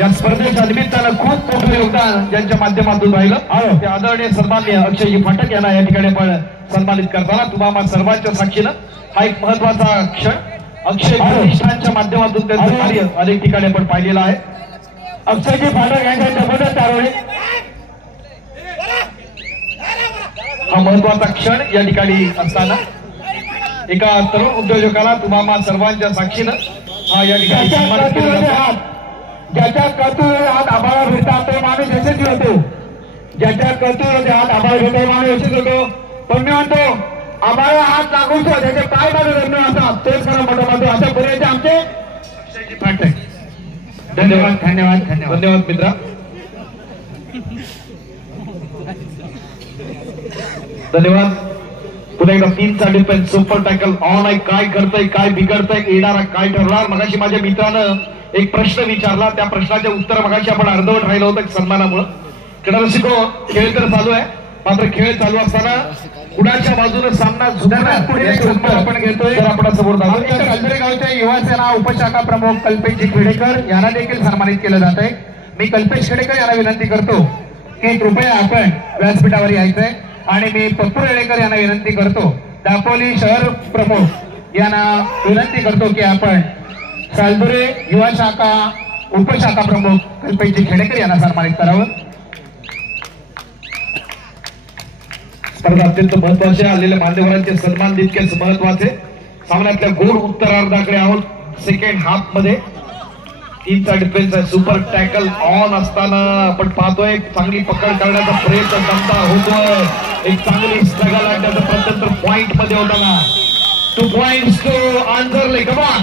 या स्पर्धेच्या निमित्तानं खूप मोठं योगदान ज्यांच्या माध्यमातून राहिलं, ते आदरणीय सन्मान्य अक्षयजी फाटक यांना या ठिकाणी आपण सन्मानित करताना तुम्हाला सर्वांच्या साक्षीनं हा एक महत्वाचा क्षण अक्षय प्रतिष्ठानच्या माध्यमातून त्यांचं कार्य अनेक ठिकाणी आपण पाहिलेलं आहे. अक्षयजी फाटक यांच्या जबरदस्त तारोळी. हा महत्वाचा क्षण या ठिकाणी असताना एका तरुण उद्योजकाला तुम्हाला सर्वांच्या साक्षीनं हा या ठिकाणी सन्मानित केला जातो. ज्याच्या कर्तृत्वाचे हात आभाळा भेटतात तो माणूस यशस्वी होतो. ज्याच्या कर्तृत्वाचे हात आभाळ घेतो माणूस यशस्वी होतो. पण मी म्हणतो आभाळा हात लागून ज्याचे पाय बाजू लग्न असतात तेच खरं मोठं म्हणतो. अशा पर्याय आमचे अक्षयजी फाटक. धन्यवाद धन्यवाद धन्यवाद धन्यवाद मित्रा. धन्यवाद. पुन्हा एकदा 3चा डिफेन्स सुपर टॅकल ऑन आहे. काय करतय, काय बिघडतंय, येणारा काय ठरणार. मगाशी माझ्या मित्रानं एक प्रश्न विचारला, त्या प्रश्नाचे उत्तर मगाशी आपण अर्धवट राहिलं होतं सन्मानामुळे. कडरसिको खेळ तर चालू आहे, मात्र खेळ चालू असताना कुणाच्या बाजूने सामना झुकणार पुढे आपण घेतोय. आपण समोर सालदरे गावच्या युवा सेना उपशाखा प्रमुख कल्पेशजी खेडेकर यांना देखील सन्मानित केलं जात आहे. मी कल्पेश खेडेकर यांना विनंती करतो की कृपया आपण व्यासपीठावर यायचंय. आणि मी पप्पू रेडेकर यांना विनंती करतो, दापोली शहर प्रमुख यांना विनंती करतो की आपण सालदुरे युवा शाखा उपशाखा प्रमुख कल्पेशजी खेडेकर यांना सन्मानित करावं. स्पर्धा अत्यंत महत्वाचे. आलेल्या मान्यवरांचे सन्मान तितकेच महत्वाचे. सामन्यातल्या गोल उत्तरार्धाकडे आहोत. सेकंड हाफ मध्ये 3चा डिफेन्स आहे. सुपर टॅकल ऑन असताना आपण पाहतोय चांगली पकड करण्याचा प्रयत्न जमता होतोय. एक चांगली स्ट्रगल आहे त्याचा प्रत्यंतर पॉइंट मध्ये होताना 2 पॉइंट्स टू आंजर्ले. कमान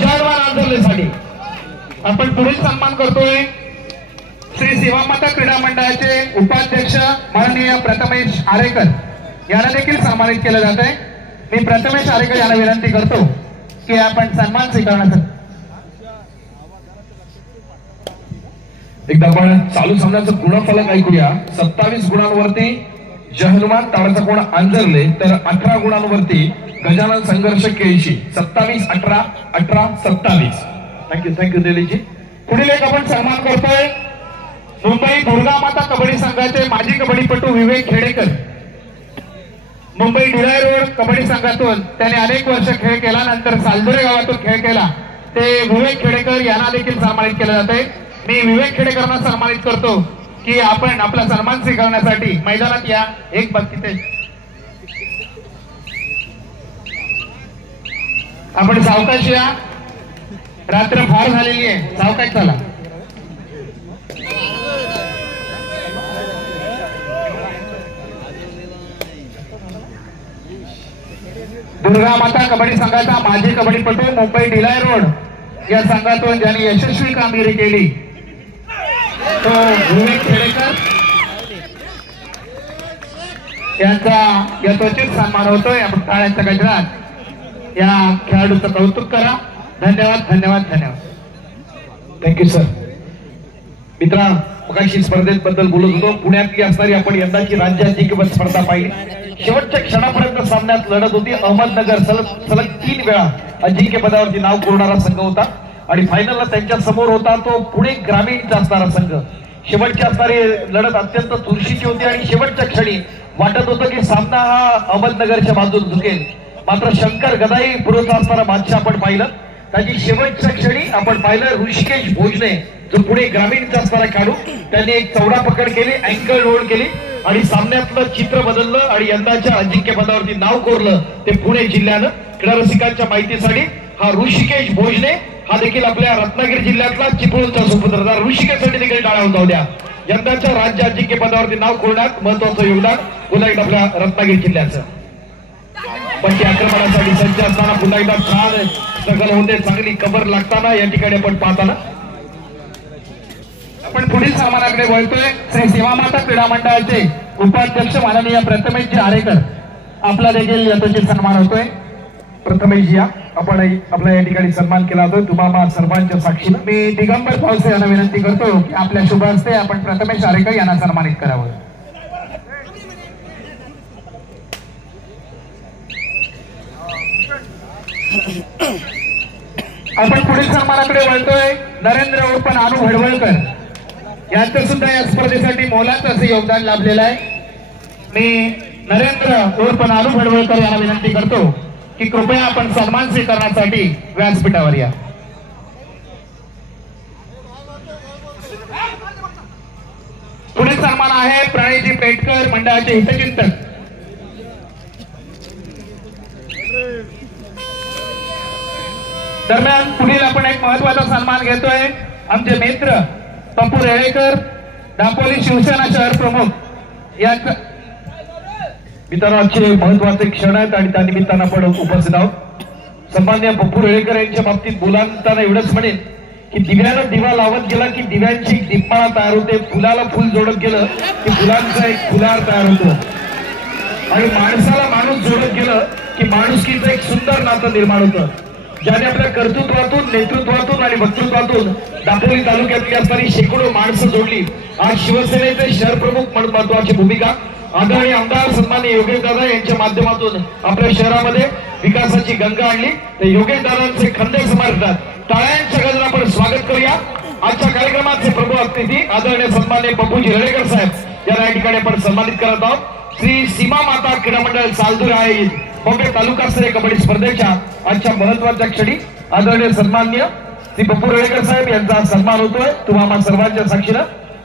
जवान आंजर्लेसाठी आपण पुढील सन्मान करतोय श्री सेवामाता क्रीडा मंडळाचे उपाध्यक्ष माननीय प्रथमेश आरेकर यांना देखील सन्मानित केलं जात आहे. मी प्रथमेश आरेकर यांना विनंती करतो की आपण सन्मान स्वीकारण्यासाठी एकदा आपण चालू सामन्याचं गुणफलक ऐकूया. 27 गुणांवरती जहनुमान ताडाचा कोण आंजरले, तर 18 गुणांवरती गजानन संघर्ष केळशी. 27-18, 18-27. थँक्यू दिलीजी. पुढील एक आपण सन्मान करतोय मुंबई दुर्गा माता कबड्डी संघाचे माजी कबड्डीपटू विवेक खेडेकर. मुंबई ढिलाई रोड कबड्डी संघातून त्याने अनेक वर्ष खेळ केला, नंतर सालदुरे गावातून खेळ केला. ते विवेक खेडेकर यांना देखील सन्मानित केलं जाते. मी विवेक खेडेकरांना सन्मानित करतो की आपण आपला सन्मान स्वीकारण्यासाठी मैदानात या. एक बघते आपण सावकाश या, रात्र फार झालेली आहे, सावकाश चला. दुर्गा माता कबड्डी संघाचा माजी कबड्डीपटू मुंबई ढिलाई रोड या संघातून ज्यांनी यशस्वी कामगिरी केली तो विवेक खेडेकर. यांचा यथोचित सन्मान होतोय. आपण टाळ्यांच्या गजरात या खेळाडूचं कौतुक करा. धन्यवाद धन्यवाद धन्यवाद. Thank you sir. मित्रा, मगाशी स्पर्धेबद्दल बोलत होतो. पुण्यातली असणारी आपण यंदाची राज्य अजिंक्यपद स्पर्धा पाहिली. शेवटच्या क्षणापर्यंत सामन्यात लढत होती. अहमदनगर सलग 3 वेळा अजिंक्यपदावरती नाव कोरणारा संघ होता आणि फायनलला त्यांच्या समोर होता तो पुणे ग्रामीणचा असणारा संघ. शेवटची असणारी लढत अत्यंत चुरशीची होती आणि शेवटच्या क्षणी वाटत होतं की सामना हा अहमदनगरच्या बाजूने झुकेल. मात्र शंकर गदाई पुरोचा असणारा बादशाह आपण पाहिलं. त्याची शेवटच्या क्षणी आपण पाहिलं ऋषिकेश भोजने जो पुणे ग्रामीणचा असणारा खेळाडू, त्यांनी एक चौडा पकड केली, अँकल रोल केली आणि सामन्यातलं चित्र बदललं आणि यंदाच्या अजिंक्यपदावरती नाव कोरलं ते पुणे जिल्ह्यानं. क्रीडा रसिकांच्या माहितीसाठी हा ऋषिकेश भोजने हा देखील आपल्या रत्नागिरी जिल्ह्यातला चिपळूणचा सुपुत्र. ऋषिकेशसाठी देखील टाळ्या होता द्या. यंदाच्या राज्य अजिंक्यपदावरती नाव कोरण्यात महत्वाचं योगदान पुन्हा एकदा आपल्या रत्नागिरी जिल्ह्याचं. पण त्या आक्रमणासाठी सज्ज असताना पुन्हा एकदा छान स्ट्रगल होते, चांगली कबर लागताना या ठिकाणी आपण पाहताना. आपण पुढील सन्मानाकडे वळतोय. श्री सेवामाता क्रीडा मंडळाचे उपाध्यक्ष माननीय प्रथमेशजी आरेकर आपला देखील यथोचित सन्मान होतोय. प्रथमेश या आपण आपला या ठिकाणी सन्मान केला जातोय तुम्हाला सर्वांच्या साक्षीनं. मी दिगंबर पावसे यांना विनंती करतो की आपल्या शुभ हस्ते आपण प्रथमेश आरेकर यांना सन्मानित करावं. आपण पुढील सन्मानाकडे वळतोय. नरेंद्र उर्फ नानू भडवळकर यांचं सुद्धा या स्पर्धेसाठी मोलाचं असं योगदान लाभलेलं आहे. मी नरेंद्र उर्फ नानू भडवळकर यांना विनंती करतो की कृपया आपण सन्मान स्वीकारण्यासाठी व्यासपीठावर या. पुढील सन्मान आहे प्रणयजी पेटकर मंडळाचे हितचिंतक. दरम्यान पुढील आपण एक महत्वाचा सन्मान घेतोय. आमचे मित्र पप्पू रेळेकर दापोली शिवसेना शहर प्रमुख यांचा मित्रांनो आजचे महत्वाचे क्षण आहेत आणि त्या निमित्तानं आपण उपस्थित आहोत. सन्मान्य पप्पू रेळेकर यांच्या बाबतीत बोलताना एवढंच म्हणेन की दिव्यानं दिवा लावत गेला की दिव्यांची दीपमाळा तयार होते, फुलाला फुल जोडत गेलं की फुलांचा एक फुलार तयार होतो आणि माणसाला माणूस जोडत गेलं की माणुसकीचं एक सुंदर नातं निर्माण होतं. ज्याने आपल्या कर्तृत्वातून, नेतृत्वातून आणि वक्तृत्वातून दापोली तालुक्यातली असणारी शेकडो माणसं जोडली. आज शिवसेनेचे शहर प्रमुख म्हणून महत्वाची भूमिका आदरणीय आमदार सन्मान्य योगेश दादा यांच्या माध्यमातून आपल्या शहरामध्ये विकासाची गंगा आणली. तर योगेश दादांचे खंदे समर्थतात टाळ्यांच्या गजरात आपण स्वागत करूया. आजच्या कार्यक्रमाचे प्रमुख अतिथी आदरणीय सन्मान्य पप्पूजी रेळेकर साहेब यांना या ठिकाणी आपण सन्मानित करत आहोत. श्री सीमा माता क्रीडा मंडळ चालदूर आहे बॉम्बे तालुकास्तरीय कबड्डी स्पर्धेच्या आजच्या महत्वाच्या क्षणी आदरणीय सन्मान्य श्री पप्पू रेळेकर साहेब यांचा सन्मान होतोय तुम्हाला सर्वांच्या साक्षीनं.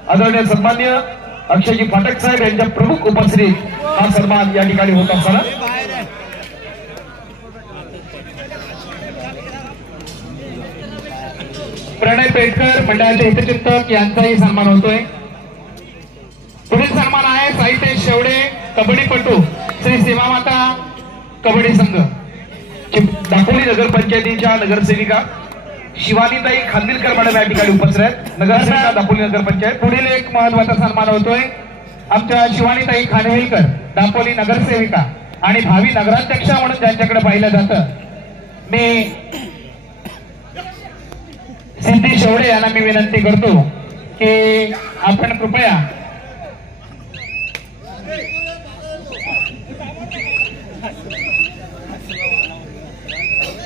आदरणीय सन्मान्य अक्षयजी फाटक साहेब यांच्या प्रमुख उपस्थितीत हा सन्मान या ठिकाणी होत असताना प्रणय पेटकर मंडळाचे हितचिंतक यांचाही सन्मान होतोय. पुढील सन्मान आहे साहितेश शेवडे कबड्डीपटू श्री सीमामाता कबड्डी संघ दापोली नगरपंचायतीच्या नगरसेविका शिवानीताई खानविलकर मॅडम या ठिकाणी उपस्थित आहेत. नगरसेविका दापोली नगरपंचायत. पुढील एक महत्वाचा सन्मान होतोय आमच्या शिवानीताई खानविलकर दापोली नगरसेविका आणि भावी नगराध्यक्षा म्हणून ज्यांच्याकडे पाहिलं जातं मी सिद्धी शेवडे यांना मी विनंती करतो की आपण कृपया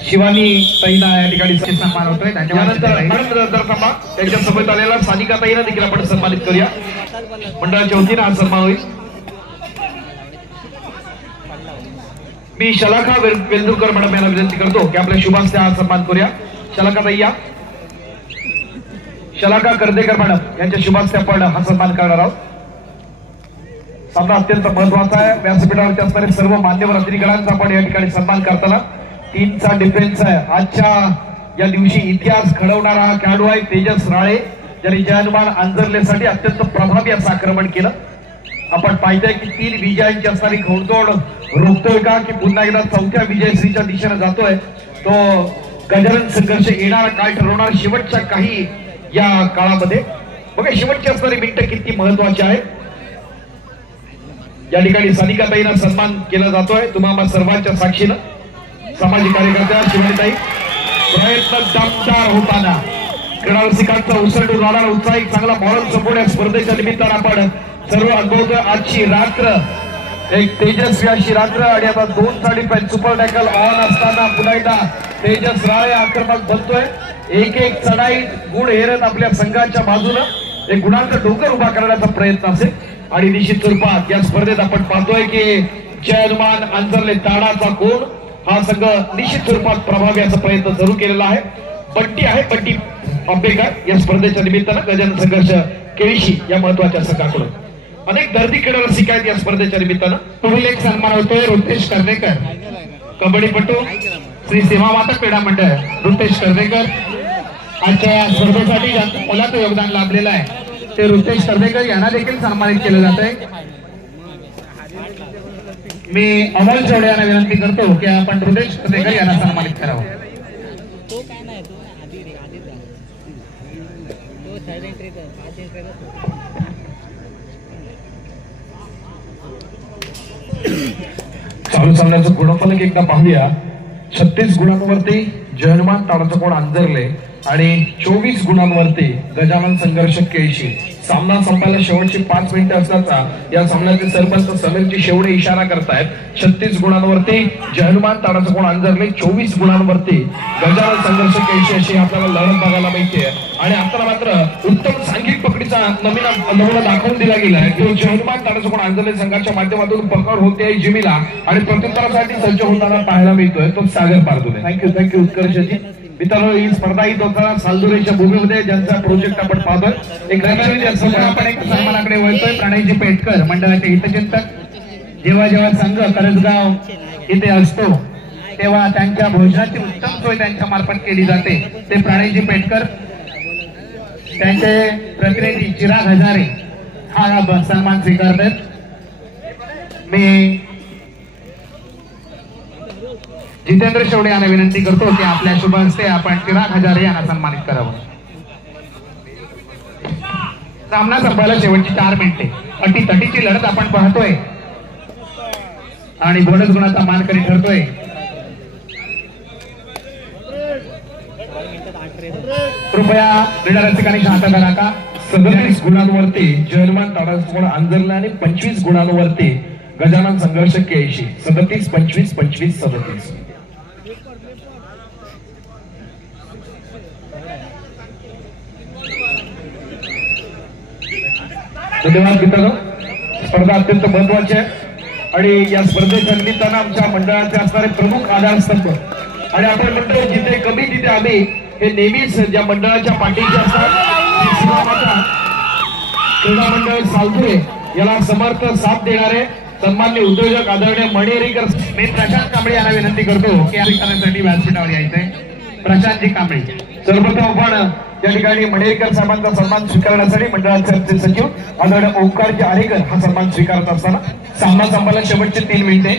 शिवानी ताईला या ठिकाणी सन्मान होतोय. त्यांच्या सोबत आलेला सानिका ताईला देखील आपण सन्मानित करूया. मंडळाच्या वतीने हा सन्मान होईल. मी शलाखा वेलदुरकर मॅडम यांना विनंती करतो की आपल्या शुभास्ते हा सन्मान करूया. शलाखा ताई या. शलाखा कर्देकर मॅडम यांच्या शुभास्ते आपण हा सन्मान करणार आहोत. सामना अत्यंत महत्वाचा आहे. व्यासपीठावरती असणारे सर्व मान्यवर अतिथीगणांचा आपण या ठिकाणी सन्मान करताना टीमचा डिफेन्स आहे. आजच्या या दिवशी इतिहास घडवणारा हा खेळाडू आहे तेजस राळे ज्यांनी जयनुमान अंजरलेसाठी अत्यंत प्रभावी असं आक्रमण केलं. आपण पाहतोय की 3 विजयांची असणारी घोडदौड रोखतोय का की पुन्हा एकदा 4थ्या विजयश्रीच्या दिशेने जातोय. तो गजानन संघर्ष येणारा काळ ठरवणार शेवटच्या काही या काळामध्ये. बघा शेवटची असणारी मिनिटं किती महत्वाची आहे. या ठिकाणी सानिकाताईंना सन्मान केला जातोय तुम्हाला सर्वांच्या साक्षीनं. सामाजिक कार्यकर्त्या शिवानीताई प्रयत्न दमदार होताना क्रीडा रसिकांचा उसळून राहणारा उत्साह एक चांगला मॉरल सपोर्ट या स्पर्धेच्या निमित्तानं आपण सर्व अनुभवतोय. आजची रात्र एक तेजस्वी अशी रात्र आणि आता 2 साडीपर्यंत सुपर टॅकल ऑन असताना पुन्हा एकदा तेजस राळे आक्रमक बनतोय. एक एक चढाईत गुण हेरत आपल्या संघाच्या बाजूनं एक गुणांचा डोंगर उभा करण्याचा प्रयत्न असेल आणि निश्चित स्वरूपात या स्पर्धेत आपण पाहतोय की जय हनुमान अंजरले ताडाचा कोण हा संघ निश्चित स्वरूपात प्रभावी असा प्रयत्न जरूर केलेला आहे. बंटी आहे बंटी आंबेकर या स्पर्धेच्या निमित्तानं गजानन संघर्ष केळशी या महत्वाच्या संघाकडून अनेक दर्दी क्रीडा रसिक आहेत या स्पर्धेच्या निमित्तानं. पुढील एक सन्मान होतोय रुतेश कर्वेकर कबड्डीपटू श्री सीमा माता क्रीडा मंडळ. रुतेश कर्वेकर आजच्या या स्पर्धेसाठी ज्यांचं मोलाचं योगदान लाभलेलं आहे ते रुतेश कर्वेकर यांना देखील सन्मानित केलं जात आहे. मी अमोल चौडे यांना विनंती करतो की आपण रुतेश कर्वेकर यांना सन्मानित करावं. चालू सामन्याचं गुणफलक एकदा पाहूया. 36 गुणांवरती जय हनुमान ताडाचा कोण अंजरले आणि 24 गुणांवरती गजानन संघर्ष केळशी. सामना संपायला शेवटची 5 मिनिटं असल्याचा या सामन्याचे सरपंच समीरजी शेवडे इशारा करतायत. 36 गुणांवरती जय हनुमान ताडाचा कोण अंजरले, 24 गुणांवरती गजानन संघर्ष केळशी अशी आपल्याला लढत बघायला मिळते. आणि आता मात्र उत्तम सांघिक पकडीचा नमुना दाखवून दिला गेलाय. तो जय हनुमान ताडाचा कोण अंजरले संघाच्या माध्यमातून पकड होते जिमीला आणि प्रत्युत्तरासाठी सज्ज होताना पाहायला मिळतोय तो सागर पारदुले. थँक्यू उत्कर्षजी. मित्रांनो ही स्पर्धा ही होताना सालदुरेच्या भूमीमध्ये ज्यांचा प्रोजेक्ट आपण पाहतोय. एक आपण एक सन्मानाकडे वळतोय. प्रणयजी पेटकर मंडळाचे हितचिंतक. जेव्हा जेव्हा संघ करंजगाव इथे असतो तेव्हा त्यांच्या भोजनाची उत्तम सोय त्यांच्या मार्फत केली जाते. ते प्रणयजी पेटकर त्यांचे प्रतिनिधी चिराग हजारे हा सन्मान स्वीकारतात. मी जितेंद्र शेवडे यांना विनंती करतो की आपल्या शुभ हस्ते आपण चिराग हजारे यांना सन्मानित करावं. सामना संपायला शेवटची 4 मिनिटे. अटीतटीची लढत आपण पाहतोय आणि बोनस गुणाचा मानकरी ठरतोय. कृपया क्रीडा रसिकांनी शांतता राखा. 37 गुणांवरती जय हनुमान ताडाचा अंजरला आणि 25 गुणांवरती गजानन संघर्ष केळशी. 37 25 25 37. धन्यवाद मित्रांनो. स्पर्धा अत्यंत महत्वाची आहे आणि या स्पर्धेच्या निमित्तानं आमच्या मंडळाचे असणारे प्रमुख आधारस्तंभ आणि आपण म्हणतो जिथे कमी तिथे आम्ही हे नेहमीच ज्या मंडळाच्या पाठीचे असतात क्रीडा मंडळ सालथुरे याला समर्थ साथ देणारे सन्मान्य उद्योजक आदरणीय मणिहरीकर. मी प्रशांत कांबळे यांना विनंती करतो की करण्यासाठी व्यासपीठावर यायचंय. प्रशांतजी कांबळे. सर्वप्रथम आपण या ठिकाणी मणिहरीकर साहेबांचा सन्मान स्वीकारण्यासाठी मंडळाचे सचिव आदरणीय ओंकारजी आरेकर हा सन्मान स्वीकारत असताना सामना संपायला शेवटचे 3 मिनिटे.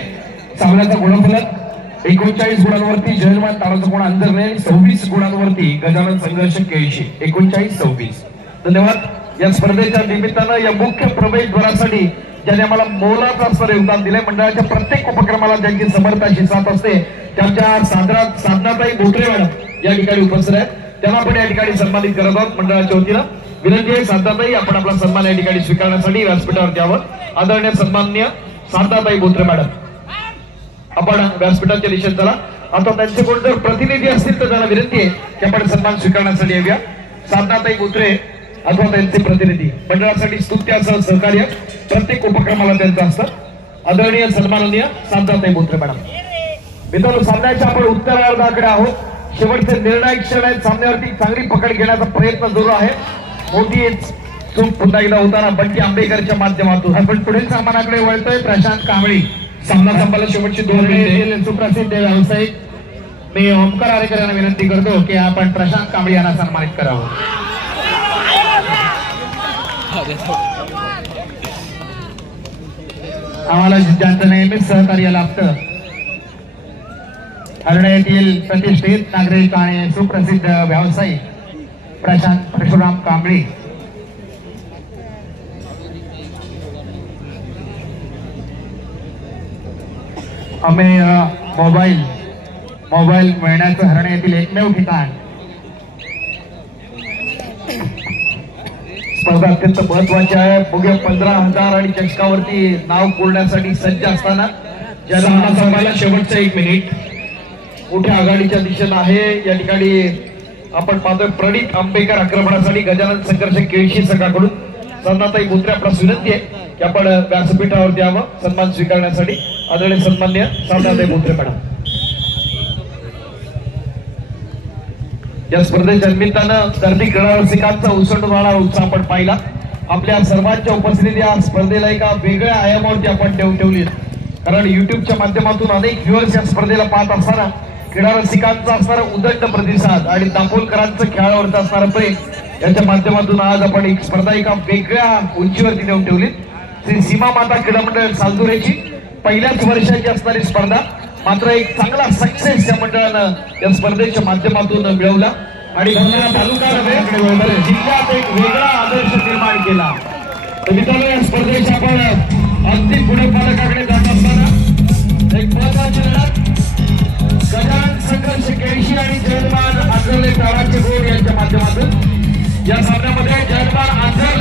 सामन्याचा गुणफलक 39 गुणांवरती जय हनुमान ताडाचा कोण अंजरले आणि 26 गुणांवरती गजानन संघर्ष केळशी. 39-26. धन्यवाद. या स्पर्धेच्या निमित्तानं या मुख्य प्रवेशद्वारासाठी ज्यांनी आम्हाला मोलाचं असणारे योगदान दिले. मंडळाच्या प्रत्येक उपक्रमाला ज्यांची समर्थाची साथ असते त्यांच्या साधनाताई बोत्रे मॅडम या ठिकाणी उपस्थित आहेत. त्यांना आपण या ठिकाणी सन्मानित करत आहोत. मंडळाच्या वतीनं विनंती आहे साधनाताई आपण आपला सन्मान या ठिकाणी स्वीकारण्यासाठी व्यासपीठावर द्यावं. आदरणीय सन्माननीय साधनाताई बोत्रे मॅडम आपण व्यासपीठाच्या दिशेत चला. आता त्यांचे कोण जर प्रतिनिधी असतील तर त्यांना विनंती आहे की आपण सन्मान स्वीकारण्यासाठी येऊया. साधनाताई बोत्रे अथवा त्यांचे प्रतिनिधी मंडळासाठी स्तुत्याचं सहकार्य प्रत्येक उपक्रमाला त्यांचं असतं. आदरणीय सन्माननीय साधनाताई बोत्रे मॅडम. मित्रांनो सामन्याच्या आपण उत्तरार्धाकडे आहोत. शेवटचे निर्णायक क्षण आहेत. सामन्यावरती चांगली पकड घेण्याचा प्रयत्न सुरू आहे. मोठी चूक पुन्हा एकदा होताना बंटी आंबेकरच्या माध्यमातून आपण पुढील सामन्याकडे वळतोय. प्रशांत कांबळे. सामना संपायला शेवटची 2 मिनिटे. सुप्रसिद्ध व्यावसायिक मी ओंकार आरेकर यांना विनंती करतो की आपण प्रशांत कांबळे यांना सन्मानित करावं. आम्हाला ज्यांचं नेहमीच सहकार्य लाभतं हरणे येथील प्रतिष्ठित नागरिक आणि सुप्रसिद्ध व्यावसायिक प्रशांत परशुराम कांबळे. आम्ही मोबाईल मिळण्याचं हरण येथील एकमेव ठिकाण. स्पर्धा अत्यंत महत्वाची आहे. बघूया 15,000 आणि चषकावरती नाव कोरण्यासाठी सज्ज असताना संपायला शेवटचं 1 मिनिट. मोठ्या आघाडीच्या दिशेनं आहे. या ठिकाणी आपण पाहतोय प्रणित आंबेकर आक्रमणासाठी गजानन संघर्ष केळशी संघाकडून संनाताई बोत्रे आपल्यास विनंती आहे की आपण व्यासपीठावरती यावं सन्मान स्वीकारण्यासाठी. आदरणीय सन्मान्य संनाताई बोत्रे मॅडम. या स्पर्धेच्या निमित्तानं गर्दी क्रीडा रसिकांचा उसळणारा उत्साह आपण पाहिला. आपल्या सर्वांच्या उपस्थितीत या स्पर्धेला एका वेगळ्या आयामावरती आपण ठेवली. कारण युट्यूबच्या माध्यमातून अनेक व्ह्युअर्स या स्पर्धेला पाहत असताना क्रीडा रसिकांचा असणारा उदंड प्रतिसाद आणि दापोलकरांचं खेळावरचं असणारं प्रेम याच्या माध्यमातून आज आपण एक स्पर्धा एका वेगळ्या उंचीवरती नेऊन ठेवली. श्री सीमा माता क्रीडा मंडळ सालदुरेची पहिल्याच वर्षाची असणारी स्पर्धा मात्र एक चांगला सक्सेस या मंडळानं या स्पर्धेच्या माध्यमातून मिळवला आणि तालुका नव्हे जिल्ह्यात एक वेगळा आदर्श निर्माण केला. तर मित्रांनो या स्पर्धेच्या आपण अंतिम पुढे पालकाकडे जात असताना एक महत्वाची लढत गजानन संघर्ष केळशी आणि जयमान आंजर्ले ताराचे गोड यांच्या माध्यमातून या सामन्यामध्ये जयमान आंजर्ले